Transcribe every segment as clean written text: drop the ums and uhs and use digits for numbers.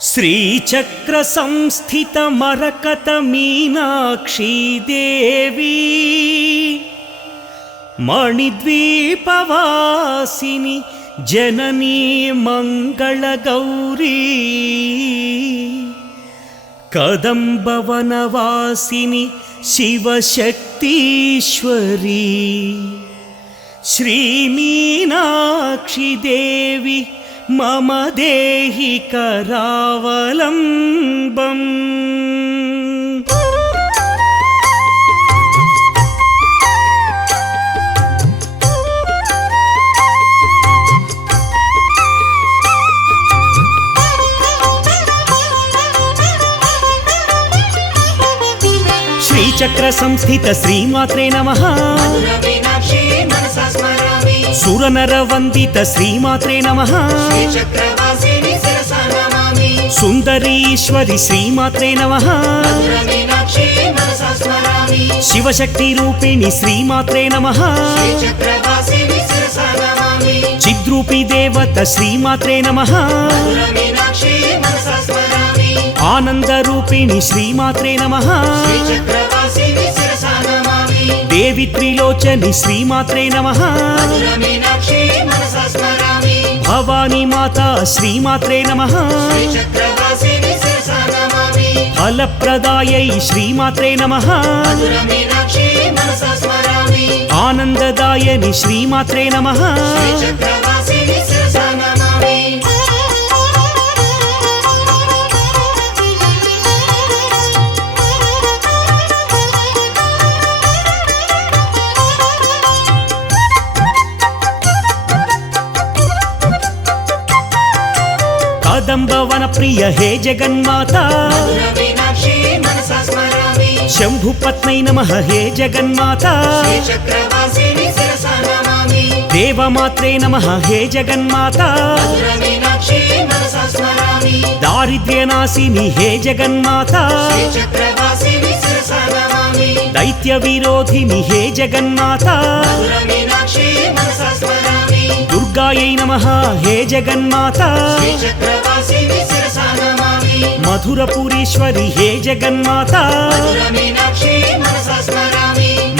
శ్రీచక్ర సంస్థిత మరకత మీనాక్షీ దేవి మణిద్వీపవాసిని జననీ మంగళ గౌరీ కదంబవనవాసిని శివశక్తీశ్వరీ శ్రీ మీనాక్షి దేవి మమ దేహి కరావలంబం. శ్రీచక్ర సంస్థిత శ్రీమాత్రే నమః. సురనర వందిత శ్రీమాత్రే నమః. సుందరీశ్వరి శ్రీమాత్రే నమః. శివశక్తి రూపిణి శ్రీమాత్రే నమః. చిద్రూపి దేవత శ్రీమాత్రే నమః. ఆనంద రూపిణి శ్రీమాత్రే నమః. దేవి త్రిలోచని శ్రీమాత్రే నమః. భవానీ మాతా శ్రీమాత్రే నమః. ఫలప్రదాయై శ్రీమాత్రే నమః. ఆనందదాయని శ్రీమాత్రే నమః. కదంబవన ప్రియ హే జగన్మాతా. శంభుపత్నై నమః హే జగన్మాతా. దేవమాత్రే నమః హే జగన్మాతా. దారిద్ర్యనాశిని హే జగన్మాతా. దైత్య విరోధిని హే జగన్మాతా. దుర్గాయై నమః హే జగన్మాతా. మధురపురీశ్వరి హే జగన్మాతా.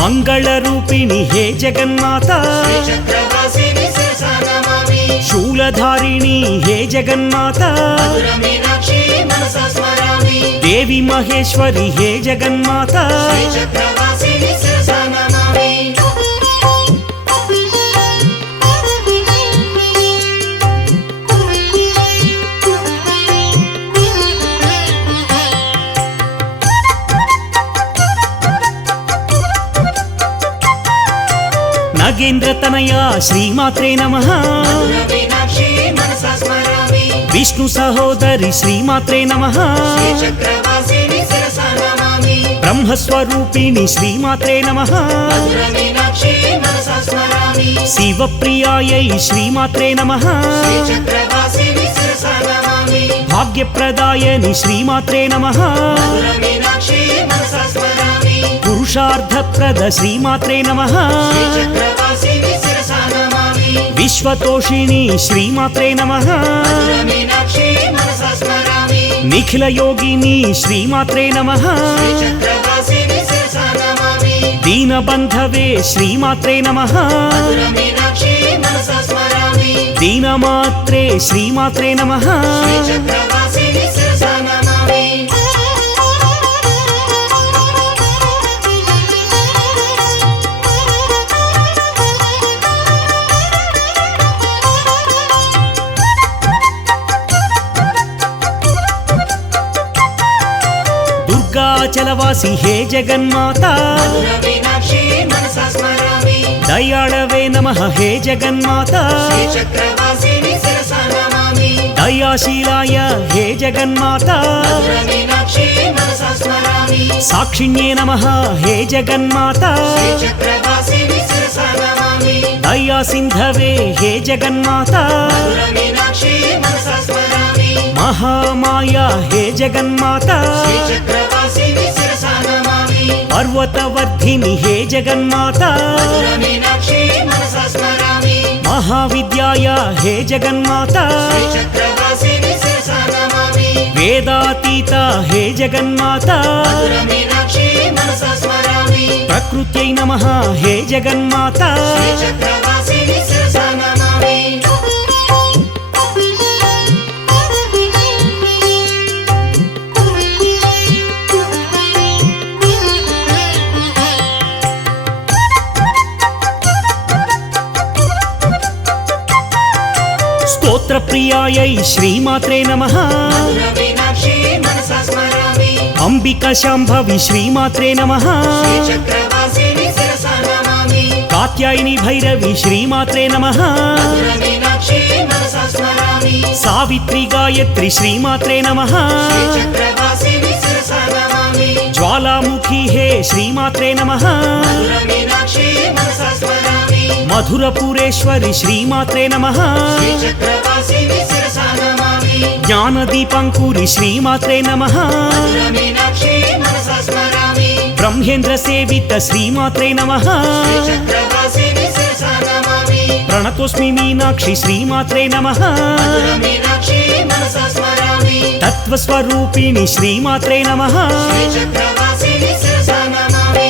మంగళరూపిణి హే జగన్మాతా. శూలధారిణి హే జగన్మాతా. దేవి మహేశ్వరి హే జగన్మాతా. నాగేంద్ర తనయా శ్రీమాత్రే నమః. విష్ణు సహోదరి శ్రీమాత్రే నమః. బ్రహ్మస్వరూపిణి శ్రీమాత్రే నమః. శివప్రియాయై శ్రీమాత్రే నమః. భాగ్యప్రదాయని శ్రీమాత్రే నమః. పురుషార్థప్రద శ్రీమాత్రే నమః. విశ్వతోషిణి శ్రీమాత్రే నమః. నిఖిల యోగిని శ్రీమాత్రే నమః. దీనబంధవే శ్రీమాత్రే నమః. దీనమాత్రే శ్రీమాత్రే నమః. దుర్గాచలవాసి హే జగన్మాతా. దయాళవే నమః హే జగన్మాతా. దయాశీలాయ హే జగన్మాతా. సాక్షిణ్యే నమః హే జగన్మాతా. దయాసింధవే హే జగన్మాతా. మహామాయా హే జగన్మాతా. పర్వతవర్ధిని హే జగన్మాతా. మహావిద్యాయ హే జగన్మాతా. వేదాతీత హే జగన్మాత మధుర మీనాక్షి మనసా స్మరామి ప్రకృత్యై నమః హే జగన్మాత శ్రీచక్రవాసిని శిరసా నమామి స్తోత్ర ప్రియాయై శ్రీమాత్రే నమః మధుర మీనాక్షి మనసా స్మరామి అంబికా శాంభవి శ్రీమాత్రే నమః శ్రీచక్రవాసిని శిరసా నమామి కాత్యాయని భైరవి శ్రీమాత్రే నమః మధుర మీనాక్షి మనసా స్మరామి సావిత్రి గాయత్రి శ్రీమాత్రే నమః శ్రీచక్రవాసిని శిరసా నమామి జ్వాలాముఖి హే శ్రీమాత్రే నమః మధుర మీనాక్షి మనసా స్మరామి మధురపురేశ్వరి శ్రీమాత్రే నమః శ్రీచక్రవాసిని శిరసా నమామి జ్ఞానదీపంకురి శ్రీమాత్రే నమః మధుర మీనాక్షి మనసా స్మరామి బ్రహ్మేంద్ర సేవిత శ్రీమాత్రే నమః శ్రీచక్రవాసిని శిరసా నమామి ప్రణతోస్మి మీనాక్షి శ్రీమాత్రే నమః మధుర మీనాక్షి మనసా స్మరామి తత్వస్వరూపిణి శ్రీమాత్రే నమః శ్రీచక్రవాసిని శిరసా నమామి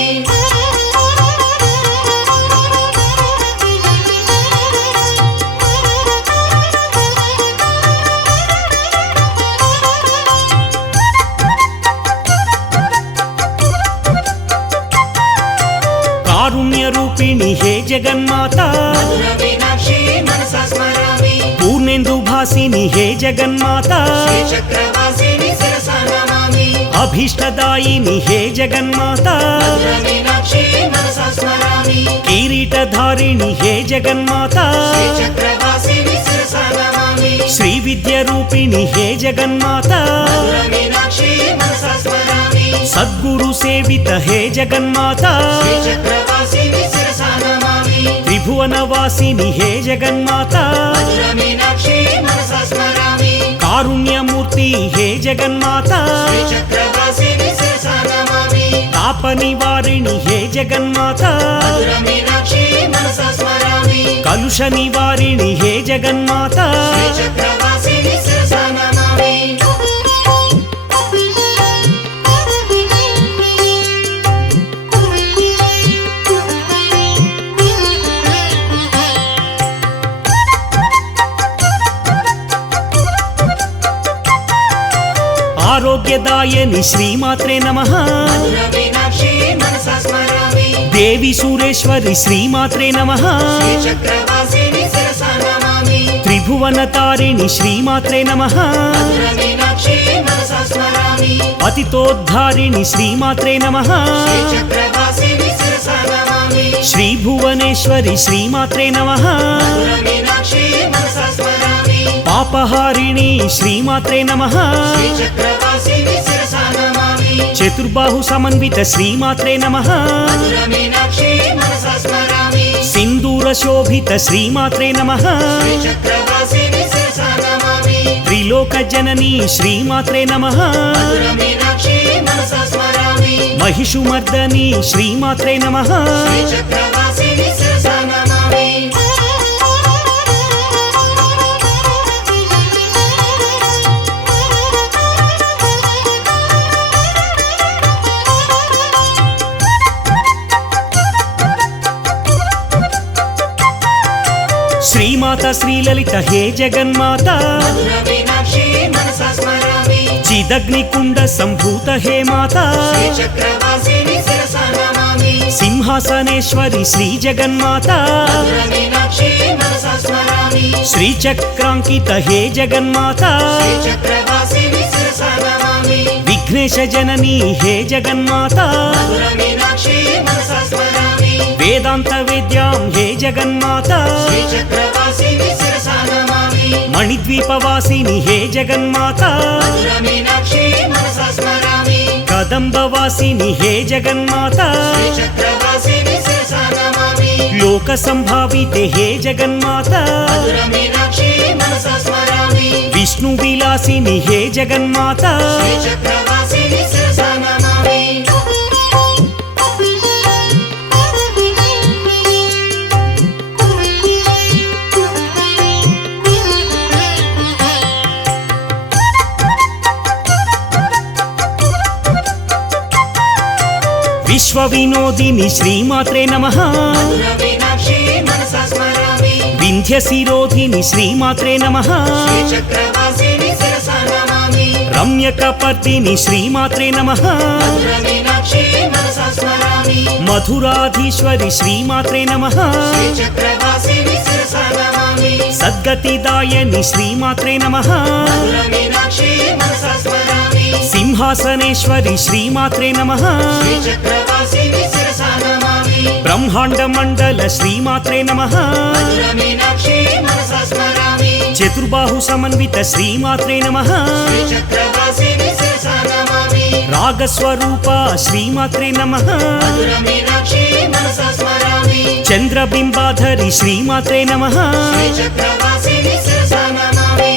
కారుణ్య రూపిణి హే జగన్మాత మధుర మీనాక్షి మనసా స్మరామి పూర్ణేందు భాసిని హే జగన్మాత శ్రీచక్రవాసిని శిరసా నమామి అభీష్టదాయిని హే జగన్మాత మధుర మీనాక్షి మనసా స్మరామి కిరీటధారిణి హే జగన్మాత శ్రీచక్రవాసిని శిరసా నమామి శ్రీ విద్య రూపిణి హే జగన్మాత మధుర మీనాక్షి మనసా స్మరామి సద్గురు సేవిత హే జగన్మాత శ్రీచక్రవాసిని శిరసా నమామి త్రిభువనవాసిని హే జగన్మాత మధుర మీనాక్షి మనసా స్మరామి కారుణ్యమూర్తి హే జగన్మాత శ్రీచక్రవాసిని శిరసా నమామి తాపనివారిణి హే జగన్మాత మధుర మీనాక్షి మనసా స్మరామి కలుష నివారిణి హే జగన్మాత శ్రీచక్రవాసిని శిరసా నమామి ఆరోగ్యదాయని శ్రీమాత్రే నమః మధుర మీనాక్షి మనసా స్మరామి దేవి సురేశ్వరి శ్రీమాత్రే నమః శ్రీచక్రవాసిని శిరసా నమామి త్రిభువనతారిణి శ్రీమాత్రే నమః మధుర మీనాక్షి మనసా స్మరామి పతితోద్ధారిణి శ్రీమాత్రే నమః శ్రీచక్రవాసిని శిరసా నమామి శ్రీభువనేశ్వరి శ్రీమాత్రే నమః మధుర మీనాక్షి మనసా స్మరామి పాపహారిణి శ్రీమాత్రే నమః శ్రీచక్రవాసిని శిరసా నమామి చతుర్బాహు సమన్విత శ్రీమాత్రే నమః మధుర మీనాక్షి మనసా స్మరామి సింధూర శోభిత శ్రీమాత్రే నమః శ్రీచక్రవాసిని శిరసా నమామి త్రిలోక జననీ శ్రీమాత్రే నమః మధుర మీనాక్షి మనసా స్మరామి మహిషుమర్దని శ్రీమాత్రే నమః శ్రీచక్రవాసిని శిరసా నమామి శ్రీమాత శ్రీలలిత హే జగన్మాత మధుర మీనాక్షి మనసా స్మరామి చిదగ్నికుండ సంభూత హే మాత శ్రీచక్రవాసిని శిరసా నమామి సింహాసనేశ్వరి శ్రీ జగన్మాత మధుర మీనాక్షి మనసా స్మరామి శ్రీచక్రాంకిత హే జగన్మాత శ్రీచక్రవాసిని శిరసా నమామి విఘ్నేశ జననీ హే జగన్మాత మధుర మీనాక్షి మనసా స్మరామి వేదాంత వేద్యాం హే జగన్మాత శ్రీచక్రవాసిని శిరసా నమామి మణిద్వీపవాసిని హే జగన్మాత మధుర మీనాక్షి మనసా స్మరామి కదంబవాసిని హే జగన్మాత శ్రీచక్రవాసిని శిరసా నమామి లోక సంభావితే హే జగన్మాత మధుర మీనాక్షి మనసా స్మరామి విష్ణు విలాసిని హే జగన్మాత శ్రీచక్రవాసిని శిరసా నమామి విశ్వవినోదిని శ్రీమాత్రే నమః మధురమీనాక్షి మనసా స్మరామి వింధ్యశిరోధిని శ్రీమాత్రే నమః శ్రీచక్రవాసిని శిరసా నమామి రమ్యకపర్దిని శ్రీమాత్రే నమః మధురమీనాక్షి మనసా స్మరామి మధురాధీశ్వరి శ్రీమాత్రే నమః శ్రీచక్రవాసిని శిరసా నమామి సద్గతిదాయని శ్రీమాత్రే నమః మధురమీనాక్షి మనసా స్మరామి సింహాసనేశ్వరి శ్రీమాత్రే నమః శ్రీచక్రవాసిని శిరసా నమామి బ్రహ్మాండ మండల శ్రీమాత్రే నమః మధురమీనాక్షి మనసా స్మరామి చతుర్బాహు సమన్విత శ్రీమాత్రే నమః శ్రీచక్రవాసిని శిరసా నమామి రాగస్వరూప శ్రీమాత్రే నమః మధురమీనాక్షి మనసా స్మరామి చంద్రబింబాధరి శ్రీమాత్రే నమః శ్రీచక్రవాసిని శిరసా నమామి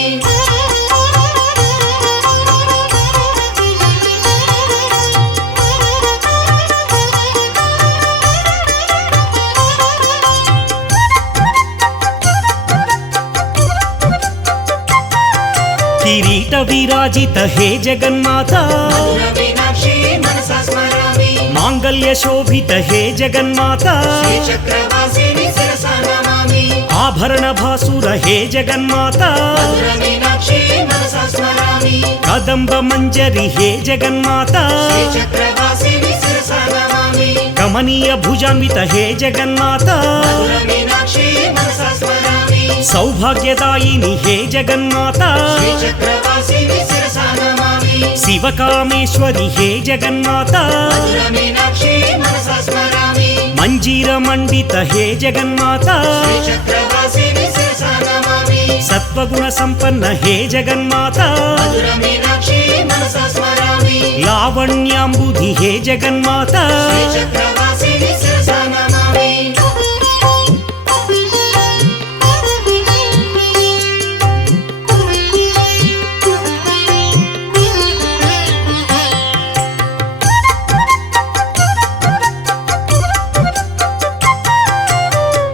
కిరీట విరాజిత హే జగన్మాత మధురమీనాక్షి మనసా స్మరామి మాంగళ్య శోభిత హే జగన్మాత శ్రీచక్రవాసిని శిరసా నమామి ఆభరణ భాసుర హే జగన్మాత మధురమీనాక్షి మనసా స్మరామి కదంబ మంజరి హే జగన్మాత శ్రీచక్రవాసిని శిరసా నమామి కమనీయ భుజాన్విత హే జగన్మాత మధురమీనాక్షి మనసా స్మరామి సౌభాగ్యదాయిని హే జగన్మాత శ్రీచక్రవాసిని శిరసా నమామి శివకామేశ్వరి హే జగన్మాత మధురమీనాక్షి మనసా స్మరామి మంజీర మండిత హే జగన్మాత శ్రీచక్రవాసిని శిరసా నమామి సత్వగుణ సంపన్న హే జగన్మాత మధురమీనాక్షి మనసా స్మరామి లావణ్యాంబుధి హే జగన్మాత శ్రీచక్రవాసిని శిరసా నమామి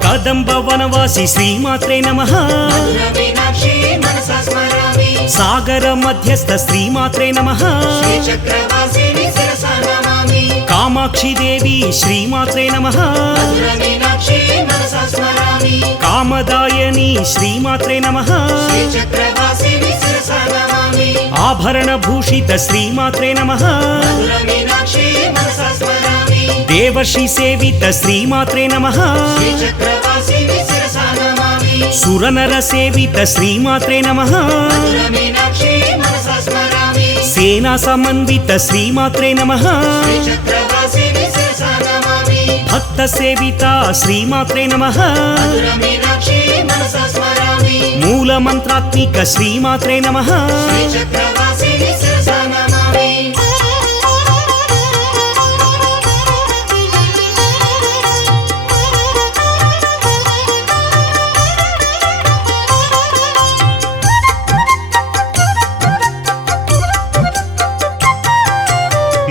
కదంబ వనవాసి శ్రీమాత్రే నమః మధురమీనాక్షి మనసా స్మరామి సాగర మధ్యస్థ శ్రీమాత్రే నమః శ్రీచక్రవాసిని శిరసా నమామి కామాక్షి దేవి శ్రీమాత్రే నమః మధురమీనాక్షి మనసా స్మరామి కామదాయని శ్రీమాత్రే నమః శ్రీచక్రవాసిని శిరసా నమామి ఆభరణ భూషిత శ్రీమాత్రే నమః మధురమీనాక్షి మనసా స్మరామి దేవర్షి సేవిత శ్రీమాత్రే నమః శ్రీచక్రవాసిని శిరసా నమామి సురనర సేవిత శ్రీమాత్రే నమః మధురమీనాక్షి మనసా స్మరామి సేనా సమన్విత శ్రీమాత్రే నమః శ్రీచక్రవాసిని శిరసా నమామి భక్త సేవిత శ్రీమాత్రే నమః మధురమీనాక్షి మనసా స్మరామి మూల మంత్రాత్మిక శ్రీమాత్రే నమః శ్రీచక్రవాసిని శిరసా నమామి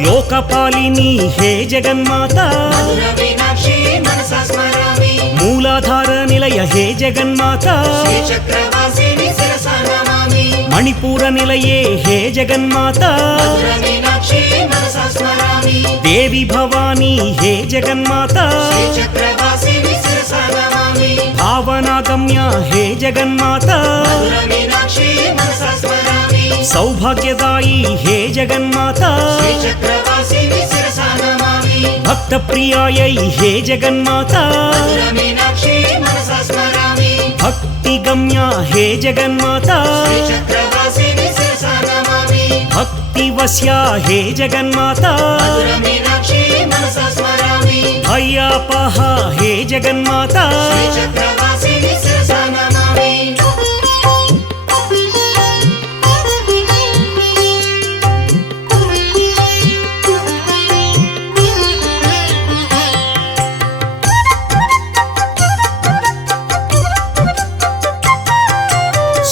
లోకపాలిని హే జగన్మాత మధురమీనాక్షి మనసా స్మరామి మూలాధార నిలయ హే జగన్మాత శ్రీచక్రవాసిని శిరసా నమామి మణిపూర నిలయే హే జగన్మాత మధురమీనాక్షి మనసా స్మరామి దేవి భవానీ హే జగన్మాత శ్రీచక్రవాసిని శిరసా నమామి భావనాగమ్య హే జగన్మాత మధురమీనాక్షి మనసా స్మరామి సౌభాగ్యదాయి హే జగన్మాత శ్రీచక్రవాసిని శిరసా నమామి భక్త ప్రియాయై హే జగన్మాత మధురమీనాక్షి మనసా స్మరామి భక్తి గమ్య హే జగన్మాత శ్రీచక్రవాసిని శిరసా నమామి భక్తి వశ్య హే జగన్మాత మధురమీనాక్షి మనసా స్మరామి భయాపహ హే జగన్మాత శ్రీచక్రవాసిని శిరసా నమామి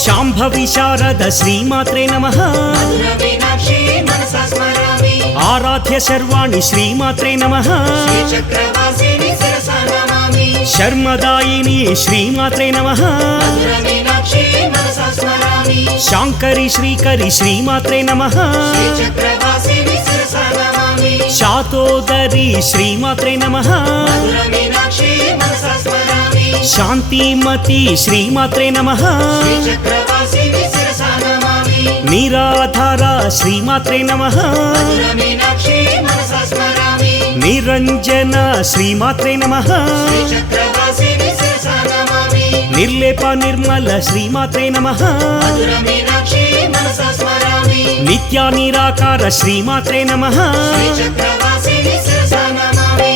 శాంభవి శారద శ్రీమాత్రే నమః మధురమీనాక్షి మనసా స్మరామి ఆరాధ్య శర్వాణి శ్రీమాత్రే నమః శ్రీచక్రవాసిని శిరసా నమామి శర్మదాయిని శ్రీమాత్రే నమః మధురమీనాక్షి మనసా స్మరామి శాంకరి శ్రీకరి శ్రీమాత్రే నమః శ్రీచక్రవాసిని శిరసా శిరసా నమామి శాతోదరి శ్రీమాత్రే నమః మధుర మీనాక్షి మనసా స్మరామి శాంతిమతి శ్రీమాత్రే నమః శ్రీచక్రవాసిని శిరసా నమామి నిరాధార శ్రీమాత్రే నమః మధుర మీనాక్షి మనసా స్మరామి నిరంజన శ్రీమాత్రే నమః శ్రీచక్రవాసిని శిరసా నమామి నిర్లేప నిర్మల శ్రీమాత్రే నమః మధుర మీనాక్షి మనసా స్మరామి నిత్య నిరాకార శ్రీమాత్రే నమః శ్రీచక్రవాసిని శిరసా నమామి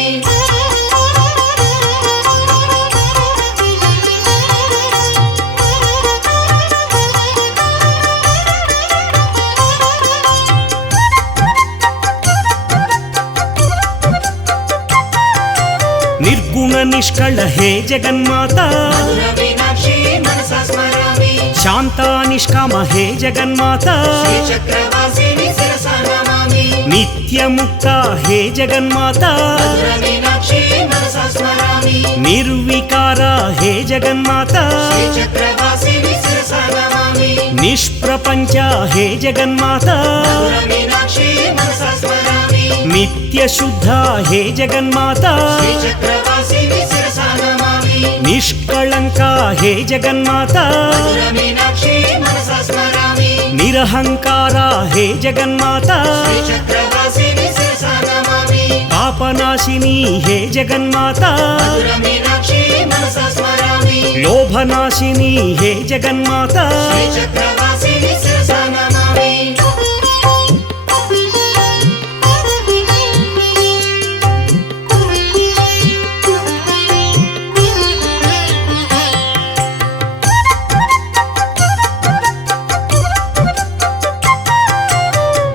నిర్గుణ నిష్కళ హే జగన్మాత మధుర మీనాక్షి మనసా స్మరామి శాంత నిష్కామ హే జగన్మాత శ్రీచక్రవాసిని శిరసా నమామి నిత్యముక్త హే జగన్మాత మధుర మీనాక్షి మనసా స్మరామి నిర్వికార హే జగన్మాత శ్రీచక్రవాసిని శిరసా నమామి నిష్ప్రపంచ హే జగన్మాత మధుర మీనాక్షి మనసా స్మరామి నిత్య శుద్ధ హే జగన్మాత శ్రీచక్రవాసిని శిరసా నమామి నిష్కళంక హే జగన్మాత మధుర మీనాక్షి మనసా స్మరామి నిరహంకార హే జగన్మాత శ్రీచక్రవాసిని శిరసా నమామి పాపనాశిని హే జగన్మాత మధుర మీనాక్షి మనసా స్మరామి లోభనాశిని హే జగన్మాత శ్రీచక్రవాసిని శిరసా నమామి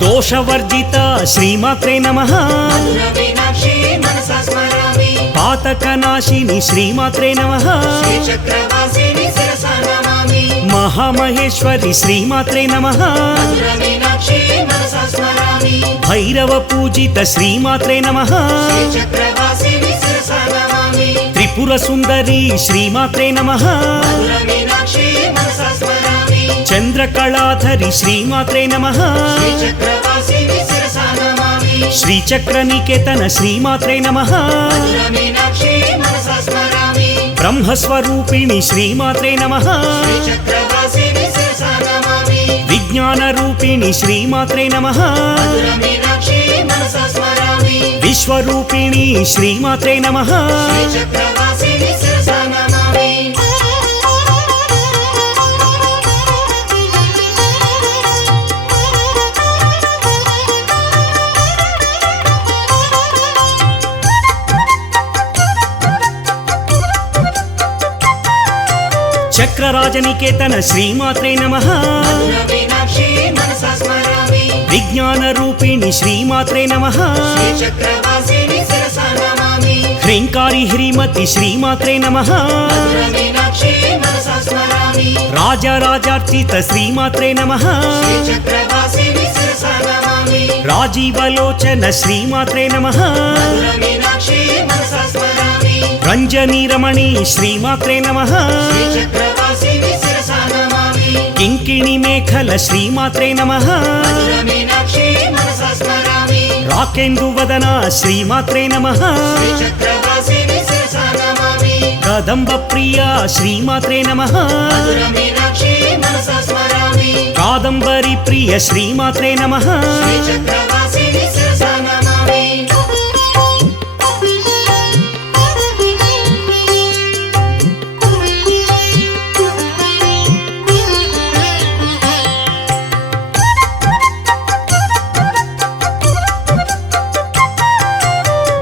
దోషవర్జిత శ్రీమాత్రే నమః మధుర మీనాక్షి మనసా స్మరామి పాతకనాశిని శ్రీమాత్రే నమః శ్రీచక్రవాసిని శిరసా నమామి మహామహేశ్వరి శ్రీమాత్రే నమః మధుర మీనాక్షి మనసా స్మరామి భైరవ పూజిత శ్రీమాత్రే నమః శ్రీచక్రవాసిని శిరసా నమామి త్రిపుర సుందరి శ్రీమాత్రే నమః మధుర మీనాక్షి మనసా స్మరామి చంద్రకళాధరి శ్రీమాత్రే నమః శ్రీచక్రవాసిని శిరసా నమామి శ్రీచక్రనికేతన శ్రీమాత్రే నమః మధుర మీనాక్షి మనసా స్మరామి బ్రహ్మస్వరూపిణి శ్రీమాత్రే నమః శ్రీచక్రవాసిని శిరసా నమామి విజ్ఞానరూపిణి శ్రీమాత్రే నమః మధుర మీనాక్షి మనసా స్మరామి విశ్వరూపిణి శ్రీమాత్రే నమః శ్రీచక్రవాసిని శిరసా నమామి చక్రరాజనికేతన శ్రీమాత్రే నమః మధుర మీనాక్షి మనసా స్మరామి విజ్ఞానరూపిణి శ్రీమాత్రే నమః శ్రీచక్రవాసిని శిరసా నమామి హ్రీంకారి హ్రీమతి శ్రీమాత్రే నమః మధుర మీనాక్షి మనసా స్మరామి రాజరాజార్చిత శ్రీమాత్రే నమః శ్రీచక్రవాసిని శిరసా నమామి రాజీవలోచన శ్రీమాత్రే నమః మధుర మీనాక్షి మనసా స్మరామి రంజనీరమణి శ్రీమాత్రే నమః శ్రీచక్రవాసిని శిరసా నమామి కింకిణి మేఖల శ్రీమాత్రే నమః మధుర మీనాక్షి మనసా స్మరామి రాకేందువదన శ్రీమాత్రే నమః శ్రీచక్రవాసిని శిరసా నమామి కదంబ ప్రియ శ్రీమాత్రే నమః మధుర మీనాక్షి మనసా స్మరామి కాదంబరి ప్రియ శ్రీమాత్రే నమః శ్రీచక్రవాసిని శిరసా నమామి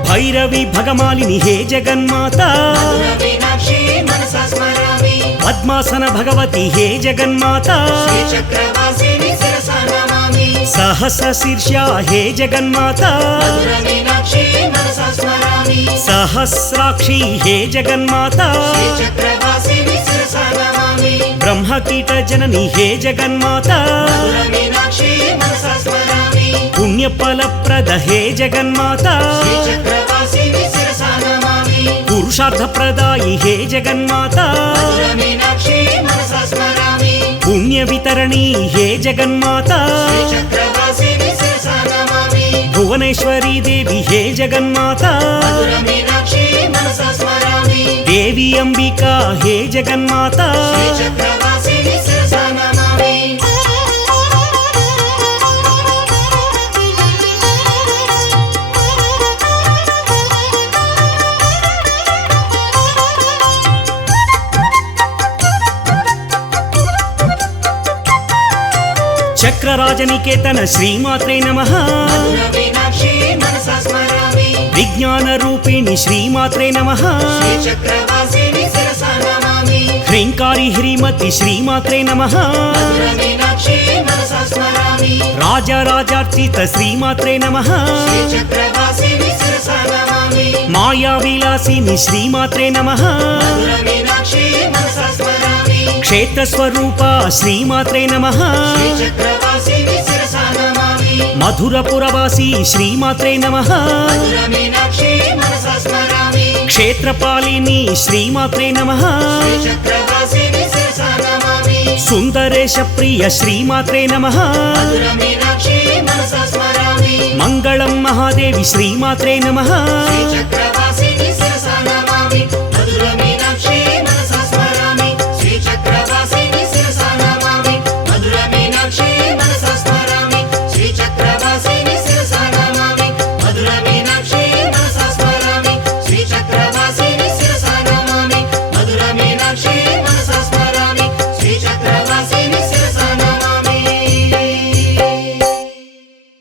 భైరవి భగమాలిని హే జగన్మాత మధుర మీనాక్షి మనసా స్మరామి పద్మాసన భగవతి హే జగన్మాత శ్రీచక్రవాసిని శిరసా నమామి సహస్ర శీర్ష హే జగన్మాత మధుర మీనాక్షి మనసా స్మరామి సహస్రాక్షి హే జగన్మాత శ్రీచక్రవాసిని శిరసా నమామి బ్రహ్మకీట జనని హే జగన్మాత మధుర మీనాక్షి మనసా స్మరామి పుణ్యఫలప్రద హే జగన్మాత శ్రీచక్రవాసిని శిరసా నమామి పురుషార్థప్రదాయి హే జగన్మాత మధుర మీనాక్షి మనసా స్మరామి పుణ్య వితరణి హే జగన్మాత శ్రీచక్రవాసిని శిరసా నమామి మధురేశ్వరీ దేవి హే జగన్మాత మధుర మీనాక్షి మనసా స్మరామి దేవి అంబికా హే జగన్మాత శ్రీచక్రవాసిని శిరసా నమామి చక్రరాజనికేతన శ్రీమాత్రే నమః మధుర మీనాక్షి మనసా స్మరామి విజ్ఞాన రూపిణి శ్రీమాత్రే నమః శ్రీచక్రవాసిని శిరసా నమామి హ్రీంకారి హ్రీమతి శ్రీమాత్రే నమః మధుర మీనాక్షి మనసా స్మరామి రాజారాజార్చిత శ్రీమాత్రే నమః శ్రీచక్రవాసిని శిరసా నమామి మాయా విలాసిని శ్రీమాత్రే నమః మధుర మీనాక్షి మనసా స్మరామి క్షేత్రస్వరూప శ్రీమాత్రే నమః శ్రీచక్రవాసిని శిరసా నమామి మధురపురవాసి శ్రీమాత్రే నమః మధుర మీనాక్షి మనసా స్మరామి క్షేత్రపాలిని శ్రీమాత్రే నమః శ్రీచక్రవాసిని శిరసా నమామి సుందరేశ ప్రియ శ్రీమాత్రే నమః మధుర మీనాక్షి మనసా స్మరామి మంగళం మహాదేవి శ్రీమాత్రే నమః శ్రీచక్రవాసిని శిరసా నమామి